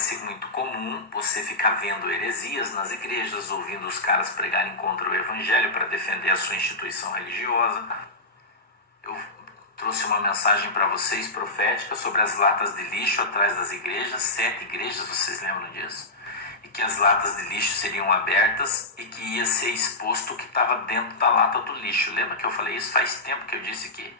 ser muito comum você ficar vendo heresias nas igrejas, ouvindo os caras pregarem contra o evangelho para defender a sua instituição religiosa. Eu trouxe uma mensagem para vocês profética sobre as latas de lixo atrás das igrejas, 7 igrejas, vocês lembram disso? E que as latas de lixo seriam abertas e que ia ser exposto o que estava dentro da lata do lixo. Lembra que eu falei isso? Faz tempo que eu disse aqui.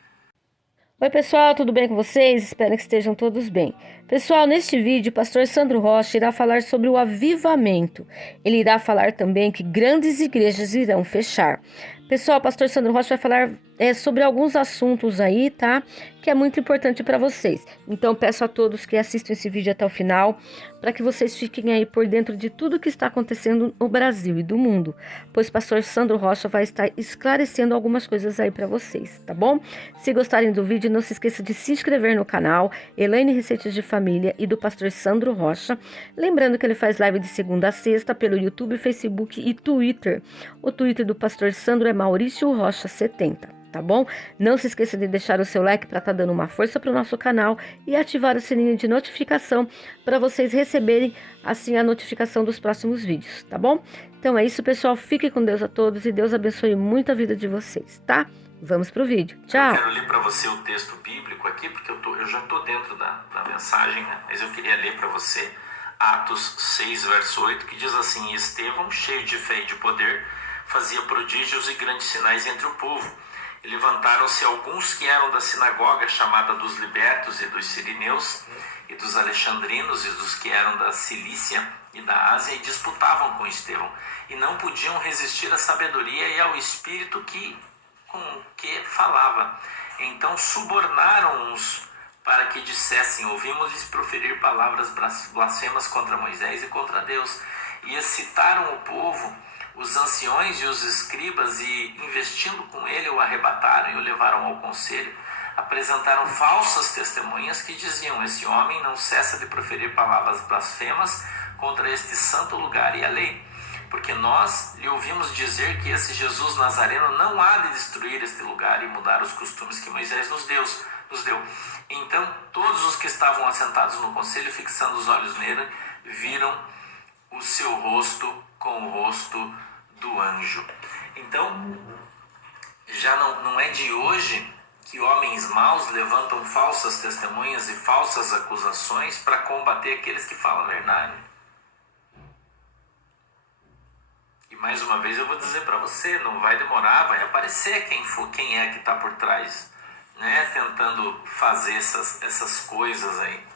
Oi pessoal, tudo bem com vocês? Espero que estejam todos bem. Pessoal, neste vídeo o pastor Sandro Rocha irá falar sobre o avivamento. Ele irá falar também que grandes igrejas irão fechar. Pessoal, o pastor Sandro Rocha vai falar sobre alguns assuntos aí, tá? Que é muito importante para vocês. Então peço a todos que assistam esse vídeo até o final, para que vocês fiquem aí por dentro de tudo que está acontecendo no Brasil e do mundo, pois o pastor Sandro Rocha vai estar esclarecendo algumas coisas aí para vocês, tá bom? Se gostarem do vídeo, não se esqueça de se inscrever no canal Elaine Receitas de Família e do pastor Sandro Rocha. Lembrando que ele faz live de segunda a sexta pelo YouTube, Facebook e Twitter. O Twitter do pastor Sandro é Maurício Rocha 70. Tá bom? Não se esqueça de deixar o seu like para estar dando uma força para o nosso canal e ativar o sininho de notificação para vocês receberem assim a notificação dos próximos vídeos, tá bom? Então é isso, pessoal. Fiquem com Deus a todos e Deus abençoe muito a vida de vocês, tá? Vamos pro vídeo. Tchau! Eu quero ler para você o texto bíblico aqui, porque eu já estou dentro da mensagem, né? Mas eu queria ler para você Atos 6, verso 8, que diz assim: Estevão, cheio de fé e de poder, fazia prodígios e grandes sinais entre o povo. E levantaram-se alguns que eram da sinagoga chamada dos libertos e dos sirineus e dos alexandrinos e dos que eram da Cilícia e da Ásia e disputavam com Estevão e não podiam resistir à sabedoria e ao espírito com que falava. Então subornaram-os para que dissessem: ouvimos-lhes proferir palavras blasfemas contra Moisés e contra Deus. E excitaram o povo, os anciões e os escribas, e, investindo com ele, o arrebataram e o levaram ao conselho. Apresentaram falsas testemunhas que diziam: esse homem não cessa de proferir palavras blasfemas contra este santo lugar e a lei. Porque nós lhe ouvimos dizer que esse Jesus Nazareno não há de destruir este lugar e mudar os costumes que Moisés nos deu. Então todos os que estavam assentados no conselho, fixando os olhos nele, viram o seu rosto com o rosto do anjo. Então, já não é de hoje que homens maus levantam falsas testemunhas e falsas acusações para combater aqueles que falam a verdade. E mais uma vez eu vou dizer para você, não vai demorar, vai aparecer quem é que está por trás, né, tentando fazer essas coisas aí,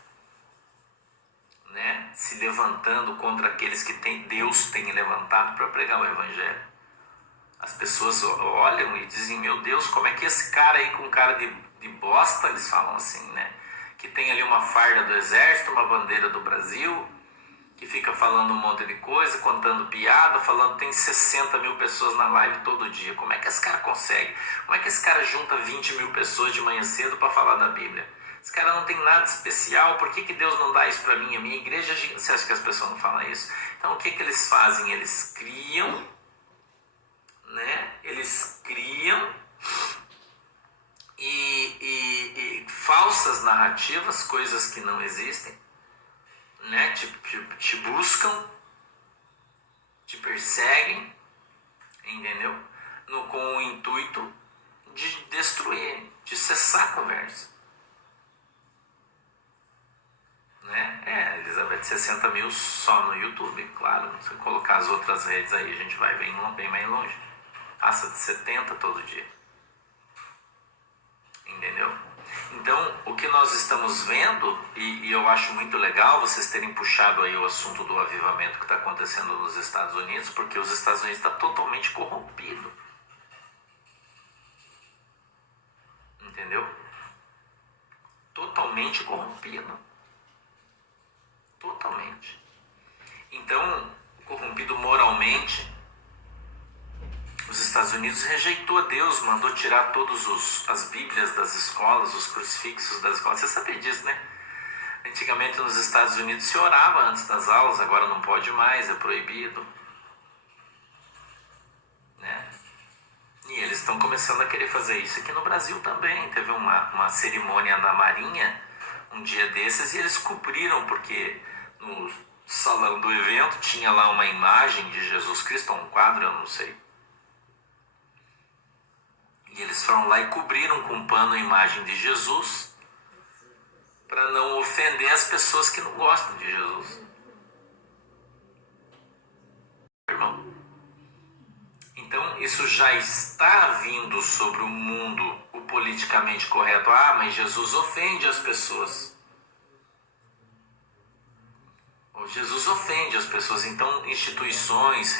né, se levantando contra aqueles que Deus tem levantado para pregar o evangelho. As pessoas olham e dizem: meu Deus, como é que esse cara aí com cara de bosta, eles falam assim, né, que tem ali uma farda do exército, uma bandeira do Brasil, que fica falando um monte de coisa, contando piada, falando tem 60 mil pessoas na live todo dia. Como é que esse cara consegue? Como é que esse cara junta 20 mil pessoas de manhã cedo para falar da Bíblia? Esse cara não tem nada especial, por que Deus não dá isso para mim? A minha igreja, você acha que as pessoas não falam isso? Então o que eles fazem? Eles criam, né? Eles criam e falsas narrativas, coisas que não existem, né? Te buscam, te perseguem, entendeu? Com o intuito de destruir, de cessar a conversa. Né? Elizabeth, 60 mil só no YouTube, claro. Se colocar as outras redes aí, a gente vai bem mais longe. Passa de 70 todo dia. Entendeu? Então, o que nós estamos vendo, e eu acho muito legal vocês terem puxado aí o assunto do avivamento que está acontecendo nos Estados Unidos, porque os Estados Unidos está totalmente corrompido. Entendeu? Totalmente corrompido. Totalmente. Então, corrompido moralmente, os Estados Unidos rejeitou a Deus, mandou tirar todas as bíblias das escolas, os crucifixos das escolas. Você sabia disso, né? Antigamente nos Estados Unidos se orava antes das aulas, agora não pode mais, é proibido. Né? E eles estão começando a querer fazer isso aqui no Brasil também. Teve uma cerimônia na Marinha um dia desses e eles cobriram, porque no salão do evento, tinha lá uma imagem de Jesus Cristo, um quadro, eu não sei. E eles foram lá e cobriram com um pano a imagem de Jesus para não ofender as pessoas que não gostam de Jesus. Irmão, então isso já está vindo sobre o mundo, o politicamente correto. Ah, mas Jesus ofende as pessoas. Jesus ofende as pessoas. Então instituições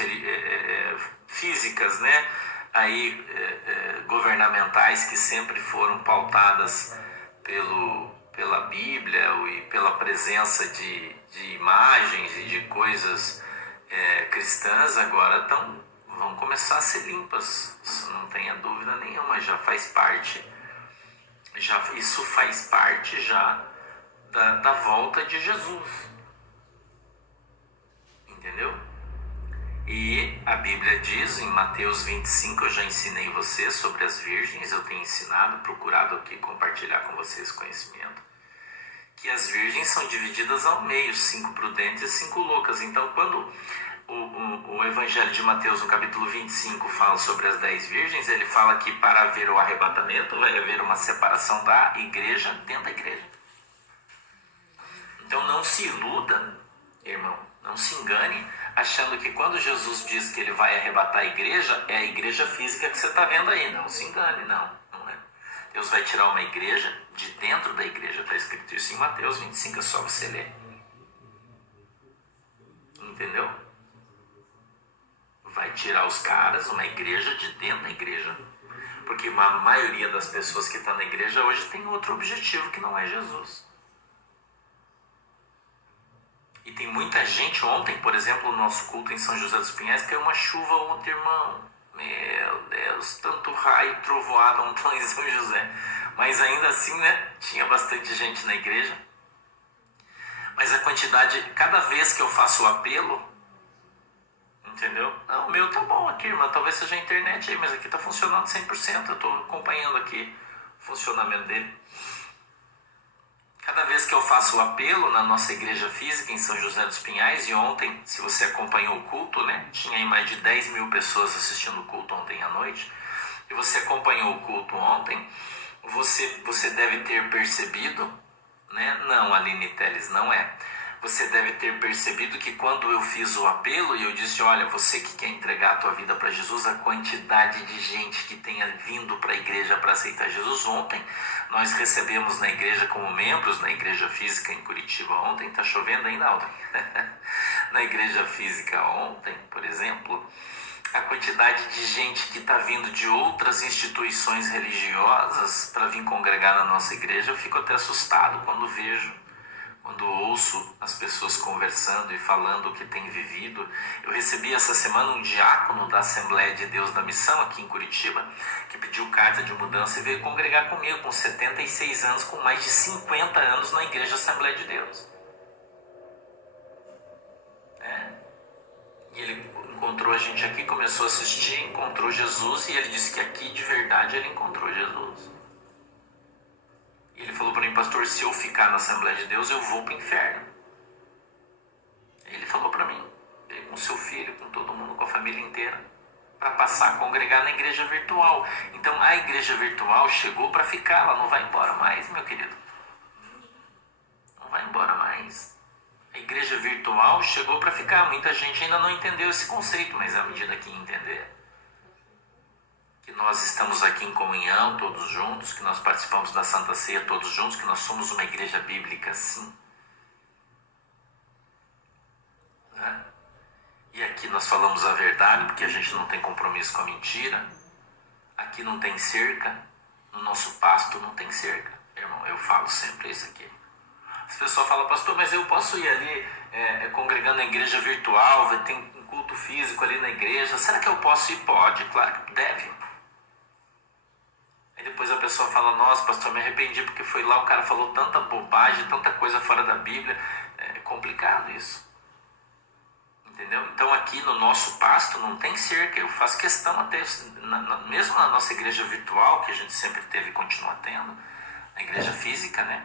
físicas, né, aí governamentais, que sempre foram pautadas pela Bíblia e pela presença de imagens e de coisas cristãs, agora vão começar a ser limpas. Isso não tenha dúvida nenhuma, já faz parte, isso faz parte já da volta de Jesus. Entendeu? E a Bíblia diz em Mateus 25, eu já ensinei vocês sobre as virgens, eu tenho ensinado, procurado aqui compartilhar com vocês conhecimento, que as virgens são divididas ao meio, 5 prudentes e 5 loucas. Então, quando o Evangelho de Mateus, no capítulo 25, fala sobre as 10 virgens, ele fala que para haver o arrebatamento vai haver uma separação da igreja dentro da igreja. Então não se iluda, irmão, não se engane, achando que quando Jesus diz que ele vai arrebatar a igreja, é a igreja física que você está vendo aí. Não se engane, não é. Deus vai tirar uma igreja de dentro da igreja. Está escrito isso em Mateus 25, é só você ler. Entendeu? Vai tirar os caras, uma igreja de dentro da igreja. Porque a maioria das pessoas que estão na igreja hoje tem outro objetivo que não é Jesus. E tem muita gente. Ontem, por exemplo, o nosso culto em São José dos Pinhais, caiu uma chuva ontem, irmão. Meu Deus, tanto raio, trovoada ontem em São José. Mas ainda assim, né, tinha bastante gente na igreja. Mas a quantidade, cada vez que eu faço o apelo, entendeu? Não, o meu tá bom aqui, irmão, talvez seja a internet aí, mas aqui tá funcionando 100%, eu tô acompanhando aqui o funcionamento dele. Cada vez que eu faço o apelo na nossa igreja física em São José dos Pinhais, e ontem, se você acompanhou o culto, né, tinha aí mais de 10 mil pessoas assistindo o culto ontem à noite, e você acompanhou o culto ontem, você deve ter percebido, né? Não, Aline Teles, não é. Você deve ter percebido que quando eu fiz o apelo e eu disse, olha, você que quer entregar a tua vida para Jesus, a quantidade de gente que tenha vindo para a igreja para aceitar Jesus. Ontem nós recebemos na igreja como membros, na igreja física em Curitiba ontem, está chovendo ainda, Aldo? Na igreja física ontem, por exemplo, a quantidade de gente que está vindo de outras instituições religiosas para vir congregar na nossa igreja, eu fico até assustado quando ouço as pessoas conversando e falando o que tem vivido. Eu recebi essa semana um diácono da Assembleia de Deus da Missão aqui em Curitiba, que pediu carta de mudança e veio congregar comigo com 76 anos, com mais de 50 anos na Igreja Assembleia de Deus. E ele encontrou a gente aqui, começou a assistir, encontrou Jesus, e ele disse que aqui de verdade ele encontrou Jesus. E ele falou para mim, pastor, se eu ficar na Assembleia de Deus, eu vou para o inferno. Ele falou para mim, com seu filho, com todo mundo, com a família inteira, para passar a congregar na igreja virtual. Então a igreja virtual chegou para ficar, ela não vai embora mais, meu querido. Não vai embora mais. A igreja virtual chegou para ficar. Muita gente ainda não entendeu esse conceito, mas à medida que entender, que nós estamos aqui em comunhão todos juntos, que nós participamos da Santa Ceia todos juntos, que nós somos uma igreja bíblica sim. Né? E aqui nós falamos a verdade, porque a gente não tem compromisso com a mentira. Aqui não tem cerca, no nosso pasto não tem cerca. Irmão, eu falo sempre isso aqui. As pessoas falam, pastor, mas eu posso ir ali congregando na igreja virtual, vai ter um culto físico ali na igreja, será que eu posso ir? Pode, claro que deve. Aí depois a pessoa fala, nossa, pastor, me arrependi porque foi lá, o cara falou tanta bobagem, tanta coisa fora da Bíblia. É complicado isso. Entendeu? Então aqui no nosso pasto não tem cerca. Eu faço questão até, mesmo na nossa igreja virtual, que a gente sempre teve e continua tendo, na igreja física, né?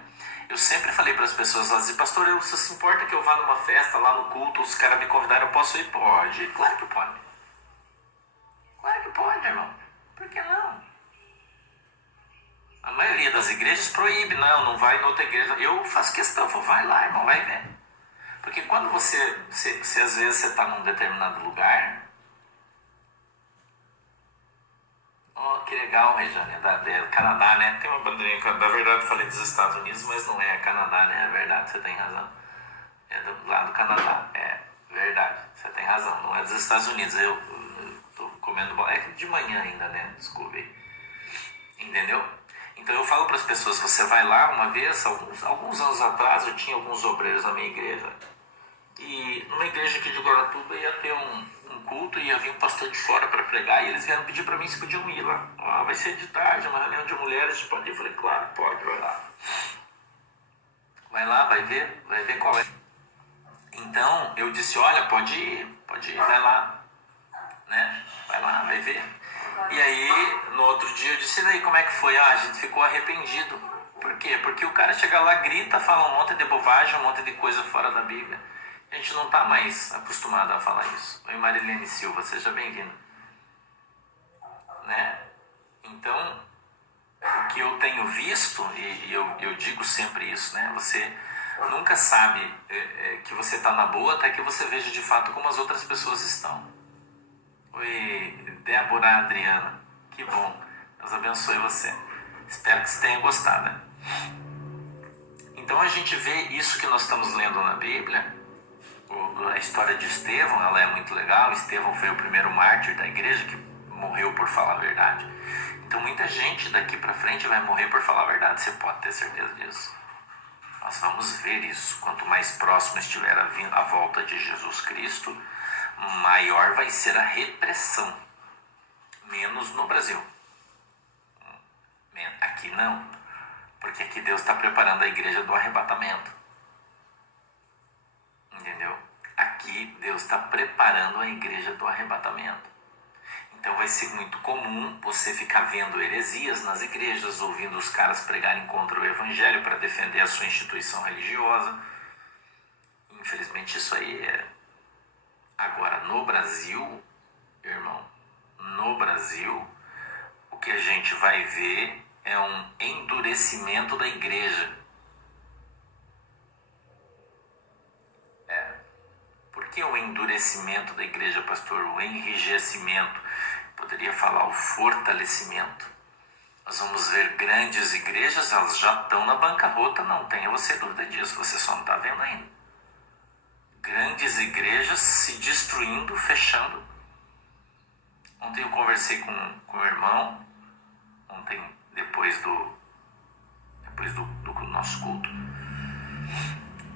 Eu sempre falei para as pessoas, elas dizem, pastor, você se importa que eu vá numa festa lá no culto, os caras me convidaram, eu posso ir? Pode, claro que pode. Claro que pode, irmão. Por que não? A maioria das igrejas proíbe, não vai em outra igreja. Eu faço questão, eu falo, vai lá, irmão, vai ver. Porque quando você às vezes você está num determinado lugar, oh, que legal, Regiane, é Canadá, né? Tem uma bandeirinha, na verdade eu falei dos Estados Unidos, mas não é Canadá, né? É verdade, você tem razão. É do lado do Canadá, é verdade, você tem razão, não é dos Estados Unidos. Eu tô comendo bola, é de manhã ainda, né? Desculpe. Entendeu? Então eu falo para as pessoas, você vai lá uma vez, alguns anos atrás, eu tinha alguns obreiros na minha igreja, e numa igreja aqui de Guaratuba ia ter um culto, ia vir um pastor de fora para pregar, e eles vieram pedir para mim se podiam ir lá. Ah, vai ser de tarde, uma reunião de mulheres, você pode ir? Eu falei, claro, pode, vai lá. Vai lá, vai ver qual é. Então eu disse, olha, pode ir, vai lá, né? Vai lá, vai ver. E aí, no outro dia eu disse, e daí como é que foi? Ah, a gente ficou arrependido. Por quê? Porque o cara chega lá, grita, fala um monte de bobagem, um monte de coisa fora da Bíblia. A gente não está mais acostumado a falar isso. Oi, Marilene Silva, seja bem-vindo. Né? Então, o que eu tenho visto, e eu digo sempre isso, né? Você nunca sabe que você está na boa até que você veja de fato como as outras pessoas estão. Oi, Débora Adriana, que bom, Deus abençoe você. Espero que você tenha gostado, né? Então a gente vê isso que nós estamos lendo na Bíblia, a história de Estevão, ela é muito legal. Estevão foi o primeiro mártir da igreja que morreu por falar a verdade. Então muita gente daqui para frente vai morrer por falar a verdade, você pode ter certeza disso. Nós vamos ver isso. Quanto mais próximo estiver a volta de Jesus Cristo, maior vai ser a repressão. Menos no Brasil. Aqui não. Porque aqui Deus está preparando a igreja do arrebatamento. Entendeu? Aqui Deus está preparando a igreja do arrebatamento. Então vai ser muito comum você ficar vendo heresias nas igrejas, ouvindo os caras pregarem contra o evangelho para defender a sua instituição religiosa. Infelizmente isso aí é... Agora, no Brasil, irmão, no Brasil, o que a gente vai ver é um endurecimento da igreja. Por que o endurecimento da igreja, pastor? O enrijecimento. Poderia falar o fortalecimento. Nós vamos ver grandes igrejas, elas já estão na bancarrota, não tenha você dúvida disso, você só não está vendo ainda. Grandes igrejas se destruindo, fechando. Ontem eu conversei com o irmão, ontem depois do nosso culto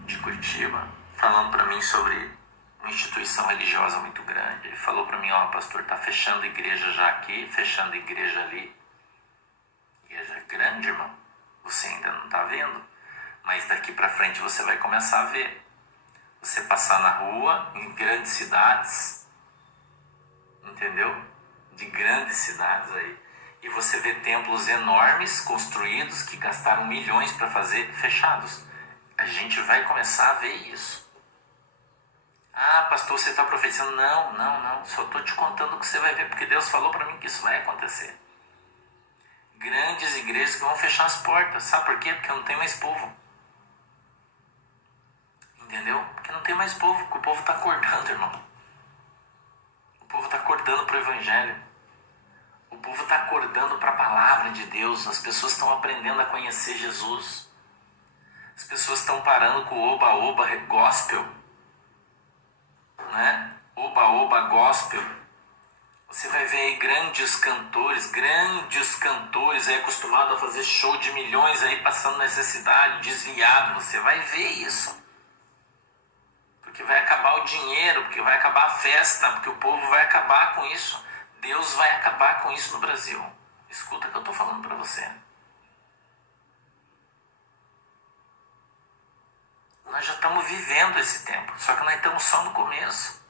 de Curitiba, falando para mim sobre uma instituição religiosa muito grande. Ele falou para mim, ó, pastor, tá fechando igreja já aqui, fechando igreja ali. Igreja grande, irmão. Você ainda não tá vendo, mas daqui para frente você vai começar a ver. Você passar na rua, em grandes cidades, entendeu? De grandes cidades aí, e você vê templos enormes construídos que gastaram milhões para fazer, fechados. A gente vai começar a ver isso. Ah, pastor, você está profetizando? Não. Só estou te contando o que você vai ver, porque Deus falou para mim que isso vai acontecer. Grandes igrejas que vão fechar as portas. Sabe por quê? Porque não tem mais povo. Entendeu? Porque não tem mais povo, porque o povo está acordando, irmão. O povo está acordando para o evangelho. O povo está acordando para a palavra de Deus. As pessoas estão aprendendo a conhecer Jesus. As pessoas estão parando com o oba-oba gospel. Né? Oba-oba gospel. Você vai ver aí grandes cantores aí acostumados a fazer show de milhões aí, passando necessidade, desviado. Você vai ver isso. Porque vai acabar o dinheiro, porque vai acabar a festa, porque o povo vai acabar com isso. Deus vai acabar com isso no Brasil. Escuta o que eu estou falando para você. Nós já estamos vivendo esse tempo, só que nós estamos só no começo.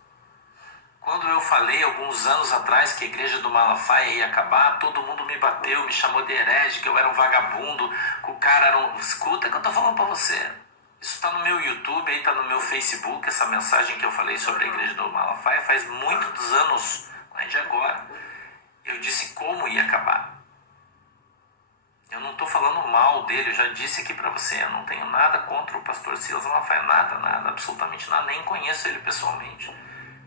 Quando eu falei alguns anos atrás que a igreja do Malafaia ia acabar, todo mundo me bateu, me chamou de herege, que eu era um vagabundo, que o cara era um... Escuta que eu tô falando pra você. Isso tá no meu YouTube, aí tá no meu Facebook, essa mensagem que eu falei sobre a igreja do Malafaia faz muitos anos, não é de agora. Eu disse como ia acabar. Eu não estou falando mal dele, eu já disse aqui para você, eu não tenho nada contra o pastor Silas Malafaia, nada, absolutamente nada, nem conheço ele pessoalmente.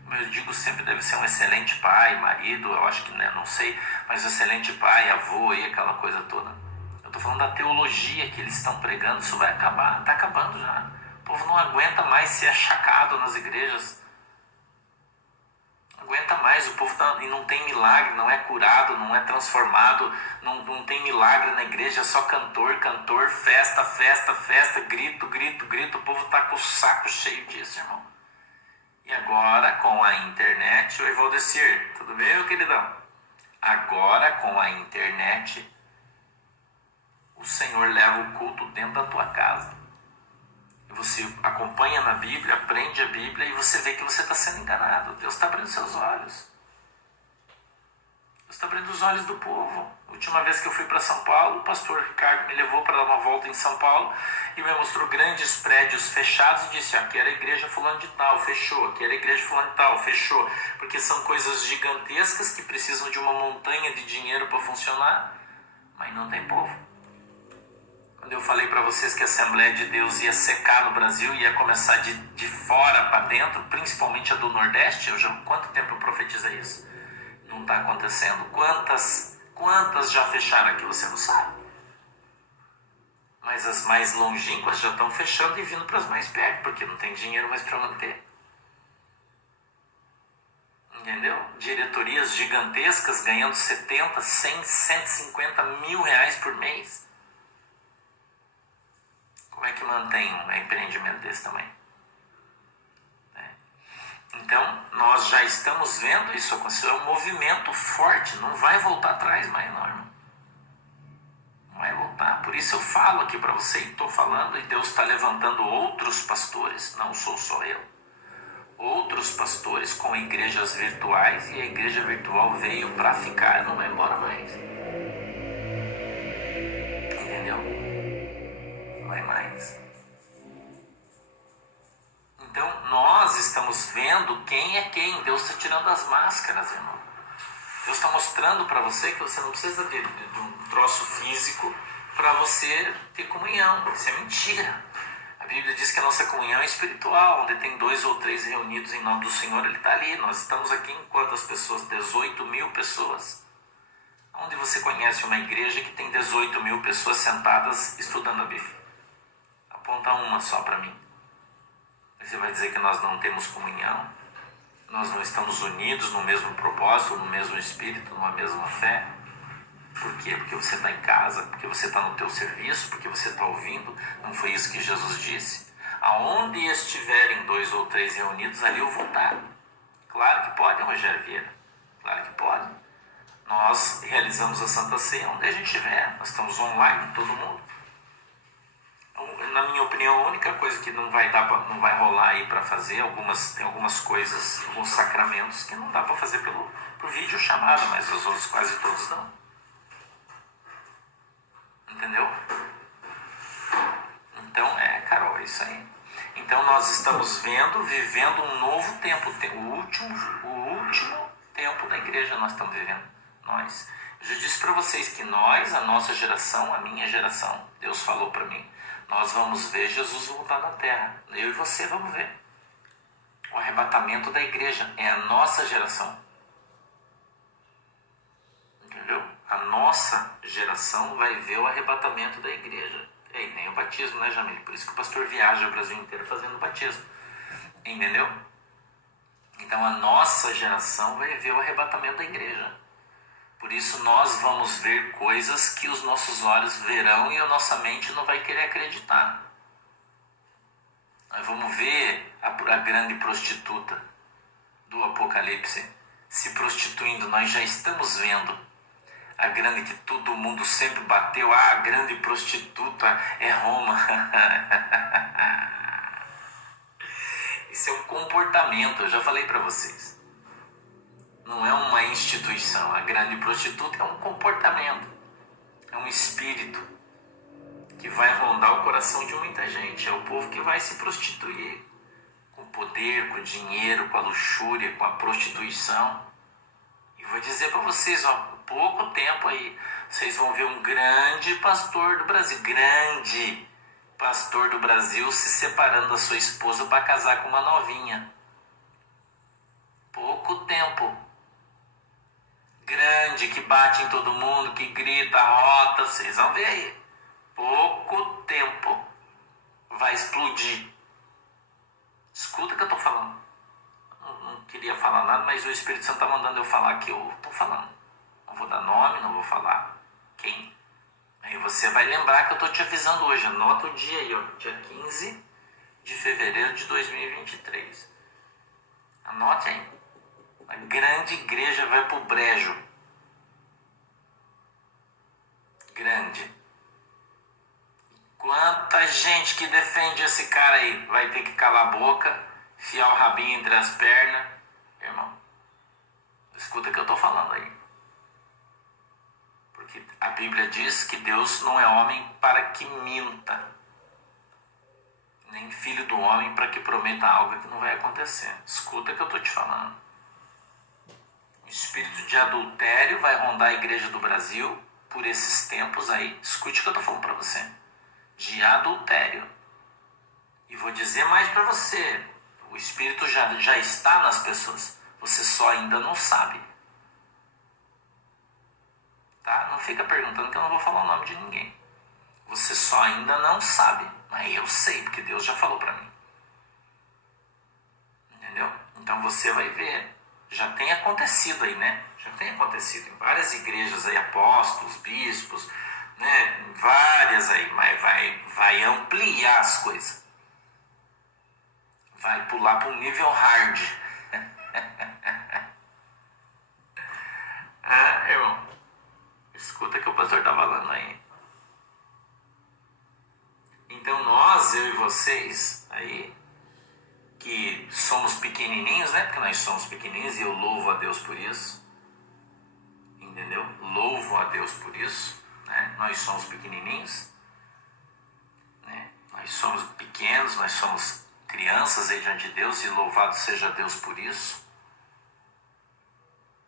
Eu digo sempre, deve ser um excelente pai, marido, eu acho que, né, não sei, mas um excelente pai, avô e aquela coisa toda. Eu estou falando da teologia que eles estão pregando, isso vai acabar, está acabando já. O povo não aguenta mais ser achacado nas igrejas. Não aguenta mais, o povo e não tem milagre, não é curado, não é transformado, não tem milagre na igreja, é só cantor, festa, grito, o povo está com o saco cheio disso, irmão. E agora, com a internet, oi Valdecir, tudo bem, meu queridão? Agora, com a internet, o Senhor leva o culto dentro da tua casa. Você acompanha na Bíblia, aprende a Bíblia e você vê que você está sendo enganado. Deus está abrindo seus olhos. Deus está abrindo os olhos do povo. A última vez que eu fui para São Paulo, o pastor Ricardo me levou para dar uma volta em São Paulo e me mostrou grandes prédios fechados e disse, aqui era a igreja fulano de tal, fechou. Aqui era a igreja fulano de tal, fechou. Porque são coisas gigantescas que precisam de uma montanha de dinheiro para funcionar, mas não tem povo. Quando eu falei para vocês que a Assembleia de Deus ia secar no Brasil, ia começar de fora para dentro, principalmente a do Nordeste, quanto tempo eu profetizei isso? Não está acontecendo. Quantas já fecharam aqui, você não sabe. Mas as mais longínquas já estão fechando e vindo para as mais perto, porque não tem dinheiro mais para manter. Entendeu? Diretorias gigantescas ganhando 70, 100, 150 mil reais por mês. Como é que mantém um empreendimento desse tamanho? Então, nós já estamos vendo isso acontecer. É um movimento forte, não vai voltar atrás mais, não, irmão. Não vai voltar. Por isso eu falo aqui para você, e estou falando, e Deus está levantando outros pastores, não sou só eu. Outros pastores com igrejas virtuais, e a igreja virtual veio para ficar, não vai embora mais. Entendeu? Não vai mais. Então, nós estamos vendo quem é quem. Deus está tirando as máscaras, irmão. Deus está mostrando para você que você não precisa de um troço físico para você ter comunhão. Isso é mentira. A Bíblia diz que a nossa comunhão é espiritual. Onde tem 2 ou 3 reunidos em nome do Senhor, Ele está ali. Nós estamos aqui em quantas pessoas? 18 mil pessoas. Onde você conhece uma igreja que tem 18 mil pessoas sentadas estudando a Bíblia? Aponta uma só para mim. Você vai dizer que nós não temos comunhão? Nós não estamos unidos no mesmo propósito, no mesmo espírito, numa mesma fé? Por quê? Porque você está em casa, porque você está no teu serviço, porque você está ouvindo. Não foi isso que Jesus disse? Aonde estiverem 2 ou 3 reunidos, ali eu vou estar. Claro que pode, Rogério Vieira. Claro que pode. Nós realizamos a Santa Ceia onde a gente estiver. Nós estamos online, todo mundo. Na minha opinião, a única coisa que não vai rolar aí para fazer, tem algumas coisas, alguns sacramentos que não dá para fazer por vídeo chamada, mas os outros quase todos dão. Entendeu? Então, Carol, é isso aí. Então nós estamos vivendo um novo tempo, o último tempo da igreja nós estamos vivendo. Nós. Eu já disse para vocês que nós, a nossa geração, a minha geração, Deus falou para mim, nós vamos ver Jesus voltar na terra. Eu e você vamos ver. O arrebatamento da igreja é a nossa geração. Entendeu? A nossa geração vai ver o arrebatamento da igreja. E nem o batismo, né, Jamile? Por isso que o pastor viaja o Brasil inteiro fazendo batismo. Entendeu? Então a nossa geração vai ver o arrebatamento da igreja. Por isso nós vamos ver coisas que os nossos olhos verão e a nossa mente não vai querer acreditar. Nós vamos ver a grande prostituta do Apocalipse se prostituindo. Nós já estamos vendo a grande que todo mundo sempre bateu. A grande prostituta é Roma. Isso é um comportamento, eu já falei para vocês. não é uma instituição. A grande prostituta é um comportamento, é um espírito que vai rondar o coração de muita gente. É o povo que vai se prostituir com o poder, com o dinheiro, com a luxúria, com a prostituição. E vou dizer para vocês, pouco tempo aí, vocês vão ver um grande pastor do Brasil, grande pastor do Brasil se separando da sua esposa para casar com uma novinha. Pouco tempo. Grande, que bate em todo mundo, que grita, rota, vocês vão ver aí. Pouco tempo. Vai explodir. Escuta o que eu tô falando. Não queria falar nada, mas o Espírito Santo tá mandando eu falar que eu tô falando. Não vou dar nome, não vou falar quem. Aí você vai lembrar que eu tô te avisando hoje. Anota o dia aí, dia 15 de fevereiro de 2023. Anote aí. A grande igreja vai pro brejo. Grande. Quanta gente que defende esse cara aí vai ter que calar a boca, enfiar o rabinho entre as pernas. Irmão, escuta o que eu tô falando aí. Porque a Bíblia diz que Deus não é homem para que minta, nem filho do homem para que prometa algo que não vai acontecer. Escuta o que eu tô te falando. O espírito de adultério vai rondar a igreja do Brasil por esses tempos aí. Escute o que eu tô falando para você. De adultério. E vou dizer mais para você. O espírito já está nas pessoas. Você só ainda não sabe. Tá? Não fica perguntando que eu não vou falar o nome de ninguém. Você só ainda não sabe. Mas eu sei, porque Deus já falou para mim. Entendeu? Então você vai ver. Já tem acontecido aí, né? Já tem acontecido em várias igrejas aí, apóstolos, bispos, né? Várias aí, mas vai ampliar as coisas. Vai pular para um nível hard. Irmão, escuta o que o pastor tá falando aí. Então nós, eu e vocês, aí, que somos pequenininhos, né? Porque nós somos pequenininhos e eu louvo a Deus por isso. Entendeu? Louvo a Deus por isso, né? Nós somos pequenininhos, né? Nós somos pequenos, nós somos crianças aí diante de Deus e louvado seja Deus por isso.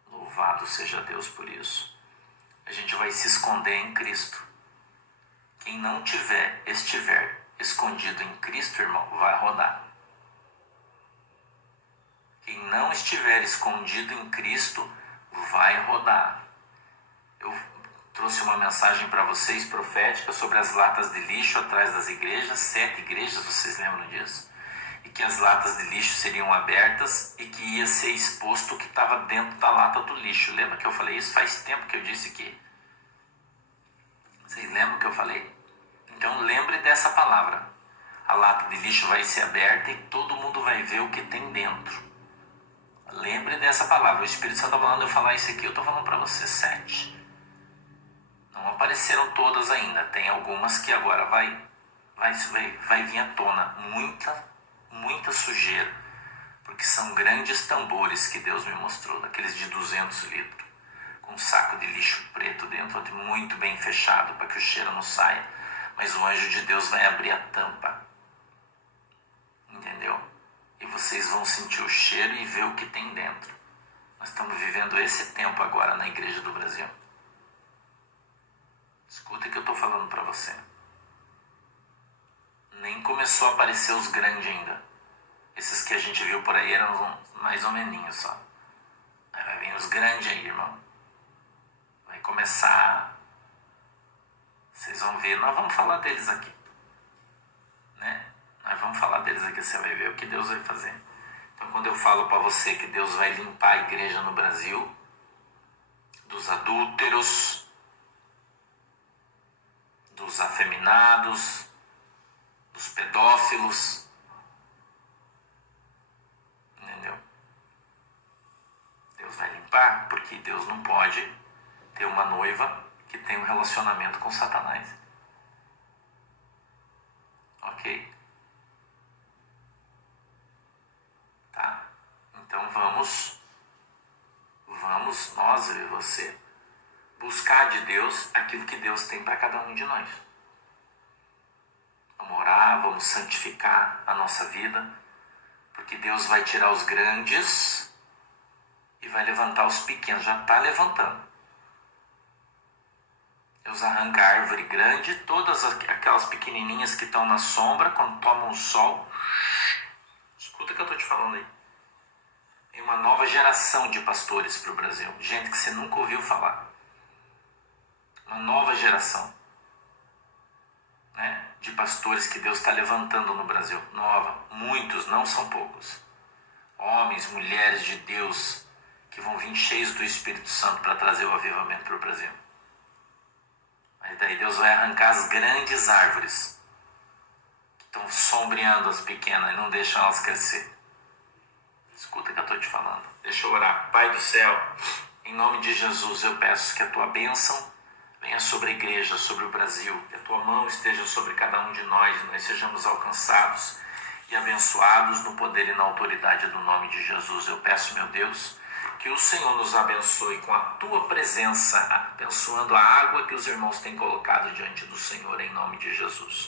Louvado seja Deus por isso. A gente vai se esconder em Cristo. Quem não estiver escondido em Cristo, irmão, vai rodar. Quem não estiver escondido em Cristo, vai rodar. Eu trouxe uma mensagem para vocês profética sobre as latas de lixo atrás das igrejas, 7 igrejas, vocês lembram disso? E que as latas de lixo seriam abertas e que ia ser exposto o que estava dentro da lata do lixo. Lembra que eu falei isso? Faz tempo que eu disse aqui. Vocês lembram que eu falei? Então lembre dessa palavra. A lata de lixo vai ser aberta e todo mundo vai ver o que tem dentro. Lembre dessa palavra. O Espírito Santo está falando eu falar isso aqui, eu estou falando para você. 7. Não apareceram todas ainda. Tem algumas que agora vai vir à tona. Muita sujeira. Porque são grandes tambores que Deus me mostrou. Daqueles de 200 litros. Com um saco de lixo preto dentro. Muito bem fechado para que o cheiro não saia. Mas o anjo de Deus vai abrir a tampa. Entendeu? E vocês vão sentir o cheiro e ver o que tem dentro. Nós estamos vivendo esse tempo agora na Igreja do Brasil. Escuta o que eu estou falando para você. Nem começou a aparecer os grandes ainda. Esses que a gente viu por aí eram mais ou meninhos só. Aí vai vir os grandes aí, irmão. Vai começar. Vocês vão ver. Nós vamos falar deles aqui. Né? Nós vamos falar deles aqui. Você vai ver o que Deus vai fazer. Então quando eu falo para você que Deus vai limpar a igreja no Brasil, dos adúlteros, dos afeminados, dos pedófilos, entendeu? Deus vai limpar porque Deus não pode ter uma noiva que tem um relacionamento com Satanás. Ok? Tá? Então Vamos, nós, eu e você, buscar de Deus aquilo que Deus tem para cada um de nós. Vamos orar, vamos santificar a nossa vida, porque Deus vai tirar os grandes e vai levantar os pequenos. Já está levantando. Deus arranca a árvore grande, todas aquelas pequenininhas que estão na sombra, quando tomam o sol. Escuta o que eu estou te falando aí. Tem uma nova geração de pastores para o Brasil. Gente que você nunca ouviu falar. Uma nova geração, né, de pastores que Deus está levantando no Brasil. Nova. Muitos, não são poucos. Homens, mulheres de Deus que vão vir cheios do Espírito Santo para trazer o avivamento para o Brasil. Mas daí Deus vai arrancar as grandes árvores que estão sombreando as pequenas e não deixam elas crescer. Escuta o que eu estou te falando. Deixa eu orar. Pai do céu, em nome de Jesus, eu peço que a tua bênção venha sobre a igreja, sobre o Brasil. Que a tua mão esteja sobre cada um de nós. Nós sejamos alcançados e abençoados no poder e na autoridade do nome de Jesus. Eu peço, meu Deus, que o Senhor nos abençoe com a tua presença, abençoando a água que os irmãos têm colocado diante do Senhor, em nome de Jesus.